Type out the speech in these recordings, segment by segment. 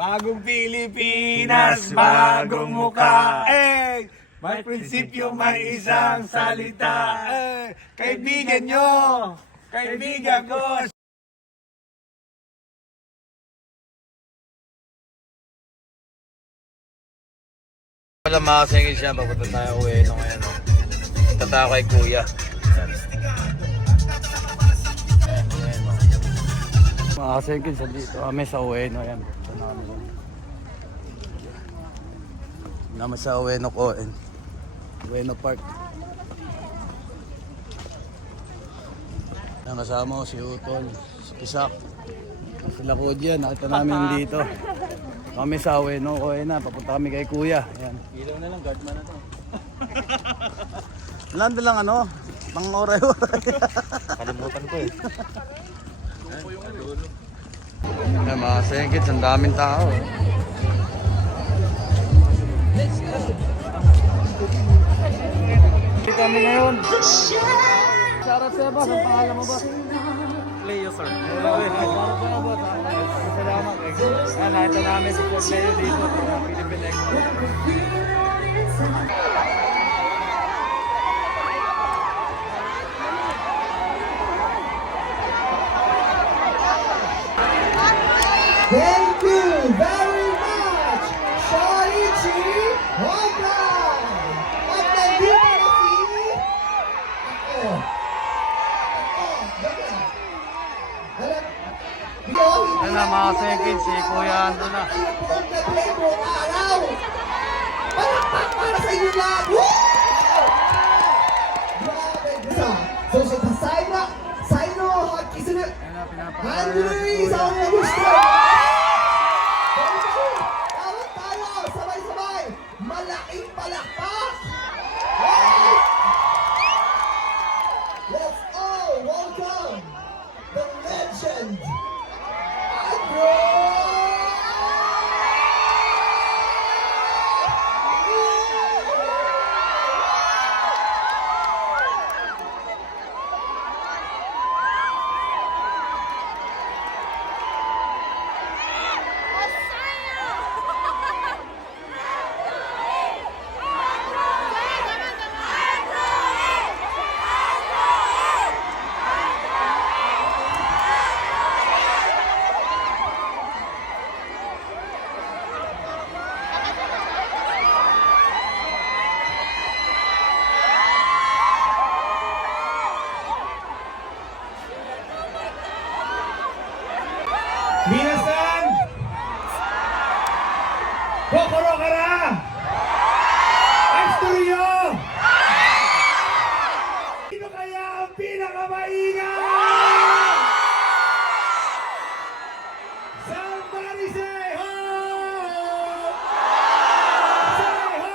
Bagong Pilipinas, bagong mukha, eh! May prinsipyo, may isang salita, eh! Kaibigan nyo, kaibigan ko. Wala makasingin siya, papunta tayo uwi nung ngayon. Punta tayo kay Kuya. Makasingin siya dito. Kami sa uwi no yan. Naman sa Ueno ko. Ueno Park. Ang kasama ko si Utol, si Pisak. Sila ko dyan, nakita namin dito. Kami sa Ueno ko na, papunta kami kay Kuya. Ayan. Ilaw na lang, guard man na to. Nandun lang ano, pang oray-oray. Kalimutan ko eh. Ayan, mga sengkits, ang daming tao. Dito kami ngayon. Shoutout sa boss, ang pangalan mo boss? Leo sir. Salamat. Nakita namin si Leo dito sa Philippine Expo. Thank you very much, Shorichi Honda! At nandito na si... Ayan na mga sengkits, si Kuya ando na. Palakpak para sa inyo lahat! Woo! Grabe! So, Saino Hakisuru! Handuri sa mga gusto! Tawag tayo! Sabay-sabay! Malaking palakpak! Hey! Let's all welcome the legend! Andrew! Minasan! Kokoro kara! Asturyo! Sino kaya ang pinakamaingay? Somebody say ho! Say ho!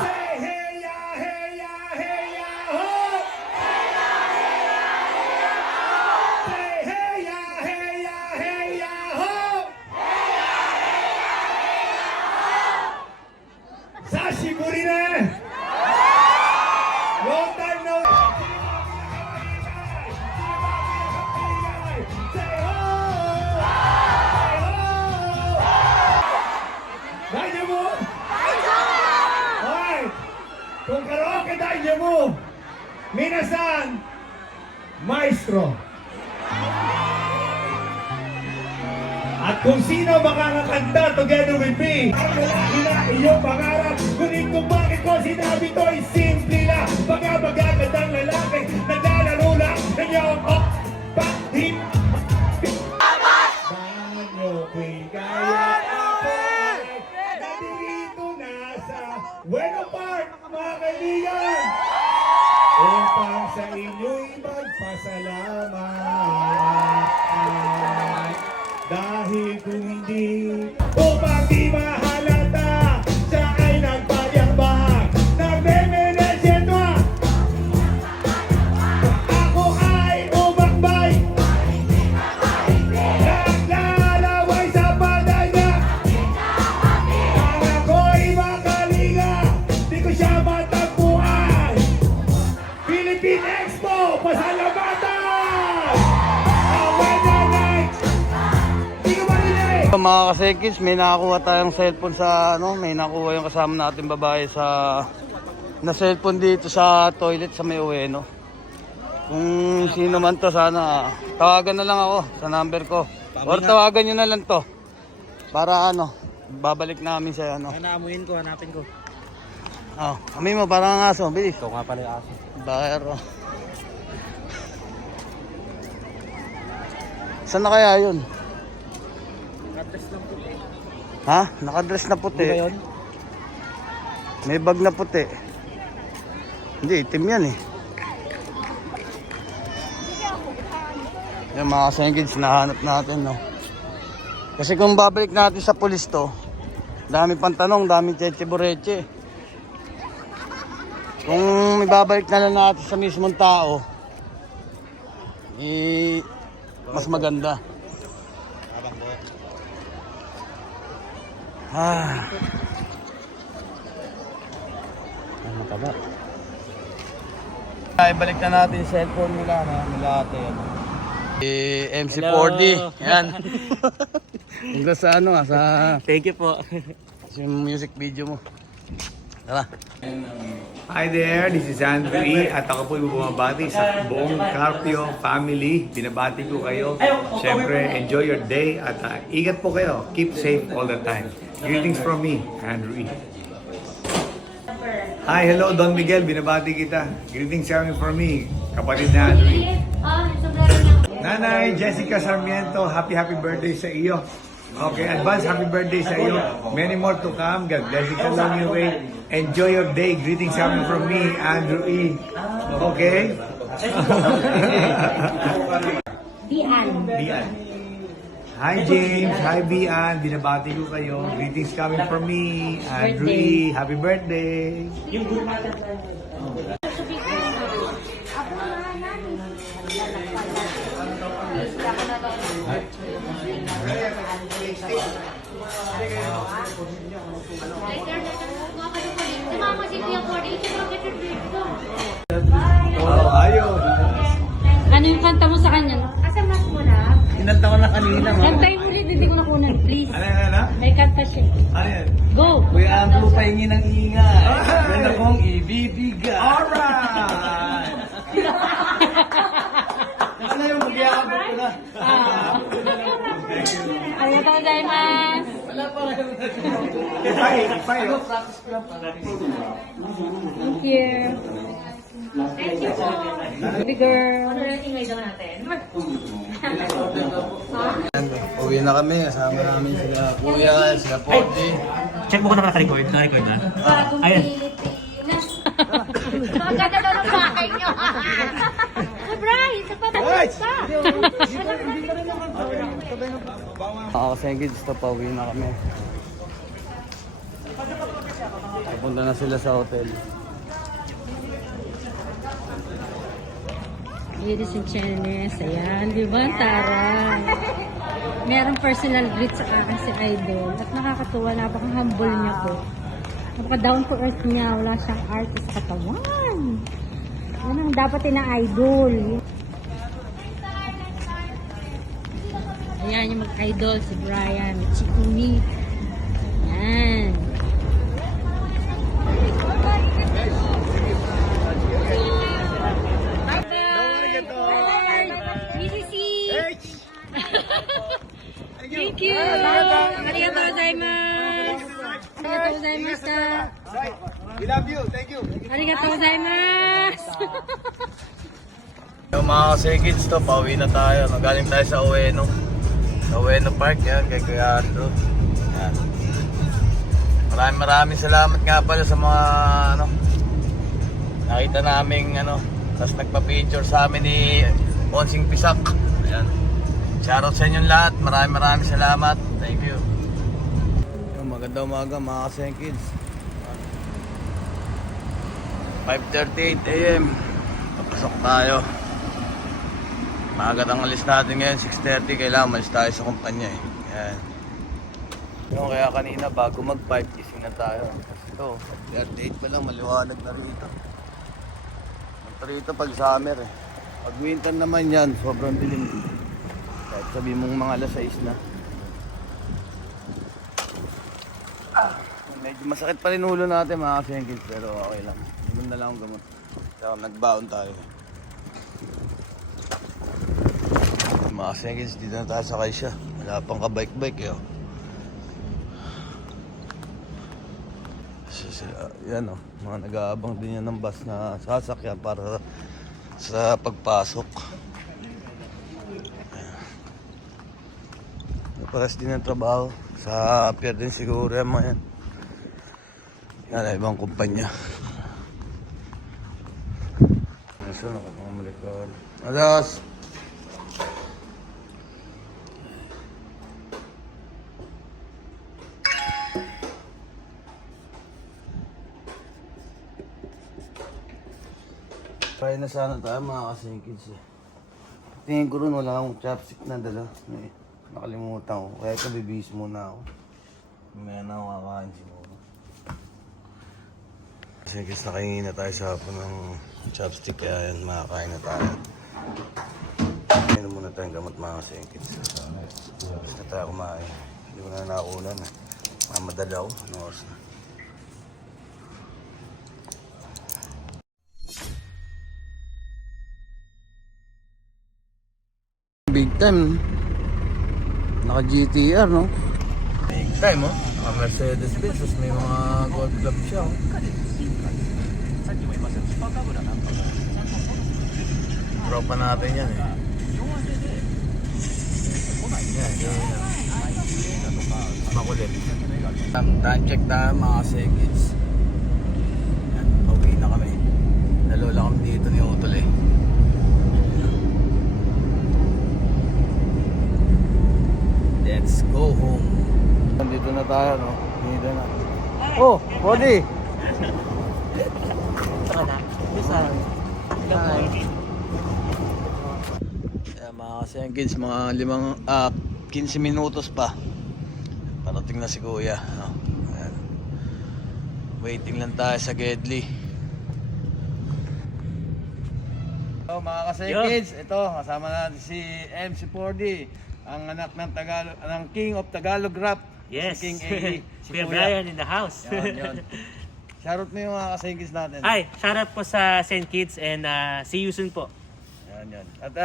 Say hey ya, hey ya, hey ya, ho! Say hey ya, hey ya, hey ya, ho! Sashiburi ne! Long time no! Say ho! Say ho! Dahil mo! Hoy! Kung karaoke dahil mo! Minasan! Maestro! At kung sino makakakanta together with me, ang lalaki na iyong pangarap. Ngunit kung bakit ko sinabi to ay simple lang. Pagkabagagad ang lalaki, naglalaro lang ng iyong hip. Banyo ko'y kaya natin. Nandito na sa Ueno Park, mga kaibigan. Upang sa inyo'y magpasalamat. Dahil kung hindi upang di mahalata, siya ay nagpayabang, nagmemenesyento. Ako ay umakbay, naglalaway sa baday niya. Ang ako'y makalinga, di ko siya matagpuan. Philippine Expo, pasalamatan! Away na night! Mga kasekis, may nakakuha tayong cellphone sa may nakuha yung kasama natin babae na cellphone dito sa toilet sa may Ueno. Kung sino man to, sana tawagan na lang ako sa number ko. Or tawagan nyo na lang to. Para babalik namin sa Naamuin ko, hanapin ko. Amin mo, parang ang aso, bilis. Ikaw nga pala yung aso. Bakero. Saan na kaya yun? Nakadress lang po eh. Ha? Nakadress na puti. Di ba yun? May bag na puti. Hindi, itim yan eh. Yung mga kasengkids, nahanap natin, no? Kasi kung babalik natin sa pulis to, dami pang tanong, dami cheche-bureche. Kung ibabalik na lang natin sa mismong tao, mas maganda. Ano ka ba? Ibalik na natin yung cellphone nila ate. MC4D. Yan. Hanggang sa sa Thank you po. yung music video mo. Tara. Hi there, this is Andrew E. At ako po bumabati sa buong Carpio family. Binabati ko kayo. Siyempre, enjoy your day at ingat po kayo. Keep safe all the time. Greetings from me, Andrew E. Hi, hello, Don Miguel. Binabati kita. Greetings coming from me, kapatid na Andrew E. Nanay Jessica Sarmiento, happy birthday sa iyo. Okay, advance happy birthday sa iyo. Many more to come. God bless you along your way. Enjoy your day. Greetings coming from me, Andrew E. Okay? Bian. Bian. Hi James, hi Bian. Binabati ko kayo. Greetings coming from me, Andrew E. Happy birthday. Oh, ayun. Ano yung kanta mo sa kanya? Asa mas mo na? Inanta ko na kanina. Kantay mo ulit, hindi ko nakunan, please. Ano? May kanta siya. Ano yan? Go! Kuya Andrew, pahingi ng ingay. Yan akong ibibigay. Alright! Ano yung mag-iabot ko na? Arigatou gozaimasu! Ipay, oh. Thank you. Thank you po. Baby girl. Ano yung ingay daw natin? Uwi na kami, kasama namin sila Kuya, sila Porty. Check mo ko na naka-record. Naka-record na? Bagong Pilipinas. Maganda daw ng bakay nyo. Brian, sa patapos pa. Kasengkids, pauwi na kami. Papunta na sila sa hotel. Ladies and gentlemen, ayan, di ba, Tara? Merong personal greet sa akin si Idol at nakakatuwa, napaka-humble niya po. Napaka-down to earth niya, wala siyang artist sa katawan. Yan ang dapat na idol. Ayan yung mag-idol, si Brian, si Uni. Ayan. Thank you. Arigatou gozaimasu. Arigatou gozaimasu. We love you. Thank you. Arigatou gozaimasu. Yung mga kasekits to, pauwi na tayo. Galing tayo sa Ueno. Sa Ueno Park, yan, kay Kuya Andrew. Yan. Maraming salamat nga pala sa mga nakita naming tapos nagpa-picture sa amin ni Onsing Pisak. Ayan. Shoutout sa inyong lahat. Maraming salamat. Thank you. Magandang umaga mga kasekits. 5:38 AM. Papasok tayo. Maaga ang alis natin ngayon, 6:30. Kailangan malis tayo sa kumpanya eh. Yan. Kaya kanina bago mag-5, gising na tayo. Kasi ito, 38 pa lang, maliwanag na rito. Rito pag summer eh. Pag winter naman yan, sobrang dilim. Kahit sabi mong mga alas 6 na. Medyo masakit pa rin ulo natin mga kasengkins, pero okay lang. Inom na lang ang gamot. Saka nagbaon tayo. Mga kasengkins, dito na tayo sakay siya. Wala pang ka-bike-bike eh. Yan o, mga nag-aabang din yan ng bus na sasakyan para sa pagpasok. Paras din ang trabaho sa pier din siguro yan mga yan. Yan, ibang kumpanya. Nasa na kapag malikod. Adas! Try na sana tayo mga kasingkids eh. Tingin ko rin wala akong chopstick na dala. Nakalimutan ko. Kaya ito bibihis muna ako. May na ako kakain siguro. Kasingkids nakahingi na tayo sa hapon ng chopstick. Kaya yan makakain na tayo. Kainan muna tayong gamot mga kasingkids. Tapos na tayo kumain. Hindi ko na nakulan eh. Mamadalaw. Ano oras na? Big time. Naka GTR, no? Big time, oh. Naka Mercedes-Benz, tapos may mga gold club siya, oh. Tropa natin yan, eh. Yan. Makulit. Time check tayo, mga segits. Yan, pauwi na kami. Dalola kami dito ni Utol, eh. Let's go home. Nandito na tayo, no? Dito na. Oh, Body! Ayan, mga kasengkids, mga 15 minutos pa. Parating na si Kuya, no? Ayan. Waiting lang tayo sa Gedli. So, mga kasengkids, ito, kasama natin si MC4D. Ang anak ng Tagalog, ng King of Tagalog Rap. Yes. Si King A.E. Si Kuya Kuya. Brian in the house. Yun. Shoutout mo yung mga kasingkis natin. Hi, shout out po sa St. Kitts and see you soon po. Yan. At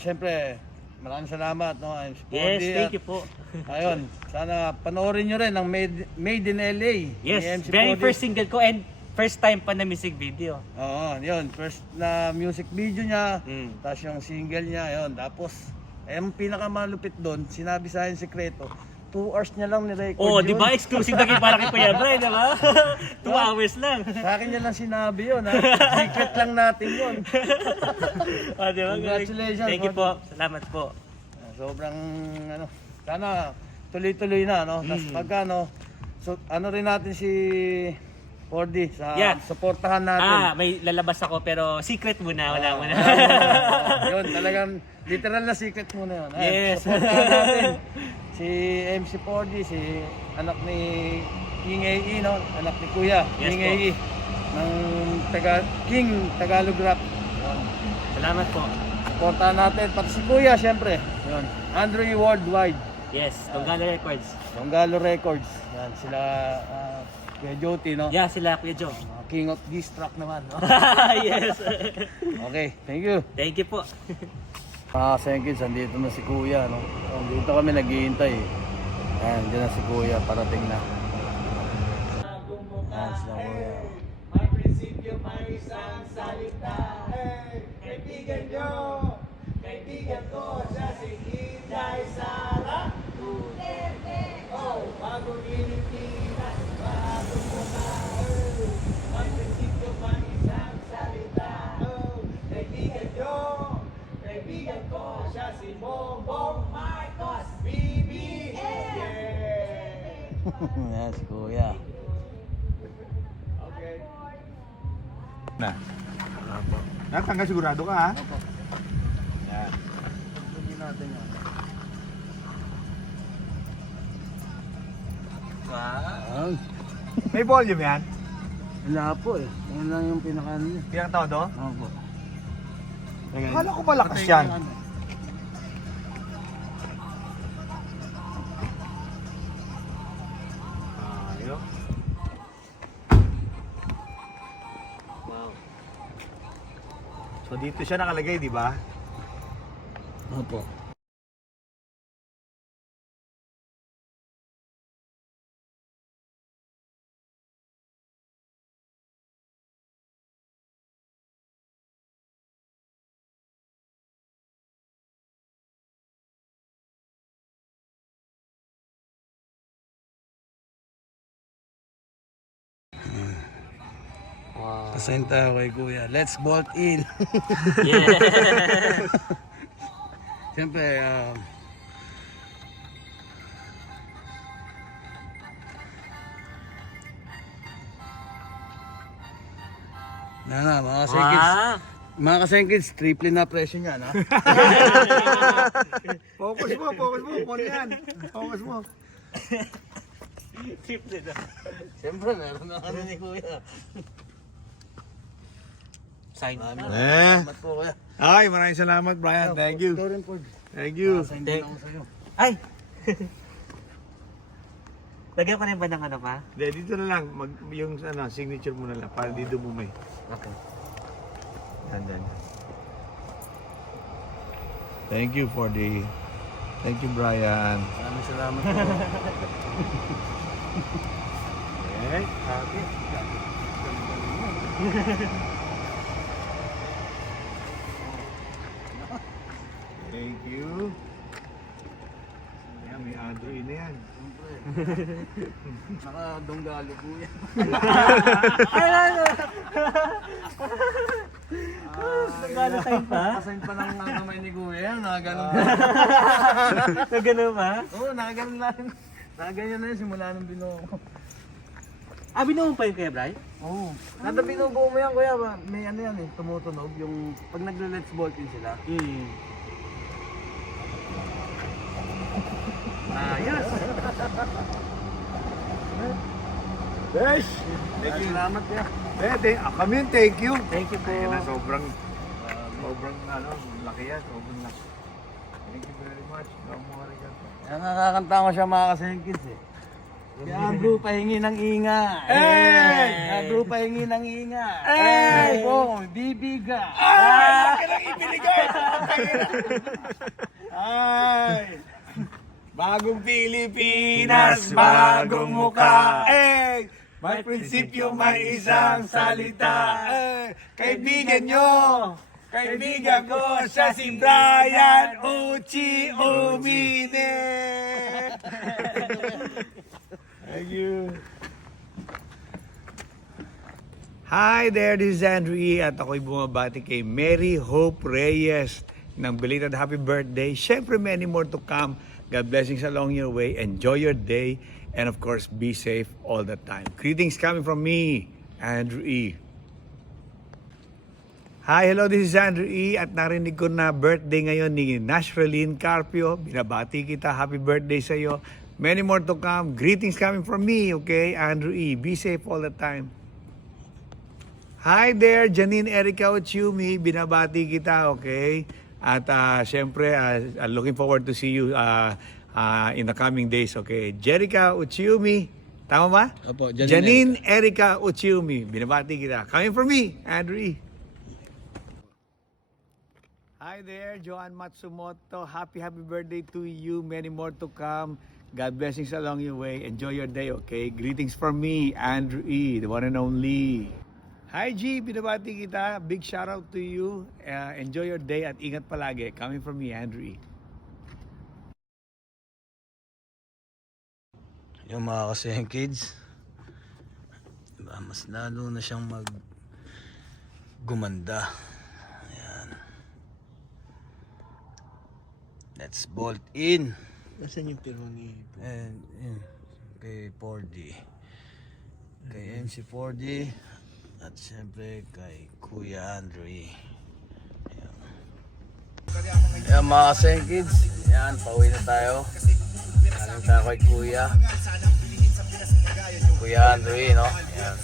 syempre, maraming salamat, no? I'm Sporty. Yes, thank you po. Ayun, sana panoorin nyo rin ang Made in LA. Yes, ni MC very Sporty. first single ko and first time pa na music video. Oo, yun. First na music video niya, Mm. tapos yung single niya, yun. Tapos, yung pinakamalupit doon, sinabi sa akin sekreto, 2 hours niya lang ni-record Oh, yun. di ba? Exclusive na kay para kay Kuya Brian, di ba? 2 hours lang. Sa akin niya lang sinabi yun, ha? Secret lang natin yun. Oh, di ba? Congratulations, Thank you po. Salamat po. Sobrang, sana tuloy-tuloy na, no? Tapos pagka, no, so, rin natin si 4D sa Yeah. supportahan natin. May lalabas ako pero secret muna. Wala muna. Yun, talagang literal na secret muna yun. Ayan, Yes. supportahan natin si MC4D, si anak ni King A.E., no? Anak ni Kuya, Yes King po. A.E. ng King Tagalog Rap. Yun. Salamat po. Supportahan natin, pati si Kuya, syempre. Yun. Andre Worldwide. Yes, Tonggano Records. Tonggalo Records. Yan, sila Kuya Joti, no? Yeah, sila Kuya Joe. King of Diss Track naman, no? Yes. Okay, thank you. Thank you po. Sengkids, andito na si Kuya, no? Dito kami naghihintay. Ayan, dyan na si Kuya, parating na. Ayan, sila Kuya. May prinsipyo, may isang salita. Hey, kaibigan nyo, kaibigan ko, siya si Inday Sara Duterte. Oh, bagong Pilipinas, bagong mukha. May prinsipyo, may isang salita. Oh, kaibigan nyo, kaibigan ko, siya si Bongbong Marcos, BBM. Ayan, si Kuya. Na. Natanggal sigurado ka, ha? Yan. Hindi natin yan. Ayan. May volume yan? Wala po eh. Yan lang yung pinaka-ano niya. Pinang tao do? Opo. Akala ko malakas yan. Ayun. Dito siya nakalagay, di ba? Opo. Pasayin tayo kay Kuya. Let's bolt in. Yeah. Siyempre, mga kasengkids. Wow. Mga kasengkids, triple na presyo niyan, ha? Focus mo. Kung yan. Focus mo. Triple na. Siyempre, meron na kami ni Kuya. Sign. Salamat po, Kuya. Ay, maraming salamat, Brian. Thank you. Ikaw rin po. Thank you. Sign din ako sa'yo. Ay! Lagyan ko na yung bandang ano pa? Hindi, dito na lang. Yung signature mo na lang para dito mo may. Okay. Yan. Thank you, Brian. Maraming salamat po. Okay. Happy. Thank you. Yan, may Andrew na yan. Nakadonggalo, Kuya. Nagano sign pa? Kasayin pa ng kamay ni Kuya. Nakaganon. Nagano pa? Oo, nakaganon na rin. Nakaganyan na yun simula nung binuo ko. Ah, binuo pa yun kaya, Bray? Oo. Nada binubuo mo yan, Kuya. May ano yan eh, tumutunog. Yung pag nagle-let's bolt in sila. Ayos! Besh! Thank you. Salamat, Kuya. Kami yun, thank you. Thank you po. Ayan na, sobrang laki yan. Sobrang laki. Thank you very much. Kaya nakakanta ko siya mga kasengkids eh. Si Andrew pahingi ng inga. Hey! Andrew pahingi ng inga. Hey! Po, bibiga. Laki lang ibinigay! Ay! Bagong Pilipinas, bagong mukha. May prinsipyo, may isang salita. Kaibigan nyo, kaibigan ko, siya si Brian Uchi Umine. Thank you. Hi there, this is Andrew E. At ako'y bumabati kay Mary Hope Reyes ng belated happy birthday. Siyempre, many more to come. God blessings along your way. Enjoy your day. And of course, be safe all the time. Greetings coming from me, Andrew E. Hi, hello, this is Andrew E. At narinig ko na birthday ngayon ni Nashrelyn Carpio. Binabati kita. Happy birthday sa iyo. Many more to come. Greetings coming from me, okay? Andrew E. Be safe all the time. Hi there, Janine Erica Ochumi. Binabati kita, okay? At syempre, looking forward to see you in the coming days, okay? Jerica Uchiyumi, tama ba? Opo, Janine Erica Uchiyumi, binabati kita. Coming from me, Andrew E. Hi there, Joanne Matsumoto. Happy birthday to you. Many more to come. God blessings along your way. Enjoy your day, okay? Greetings from me, Andrew E, the one and only. Hi G, binabati kita. Big shout out to you. Enjoy your day at ingat palagi. Coming from me, Andrew E. Yung mga kasengkids, diba, mas lalo na siyang gumanda. Ayan. Let's bolt in. Nasaan yung pero ni... And yun, kay 4D. Kay MC 4D. At siyempre kay Kuya Andrew. Ayan. Ayan mga kasengkids. Ayan, pauwi na tayo. Alam tayo kay Kuya. Kuya Andrew, no? Ayan.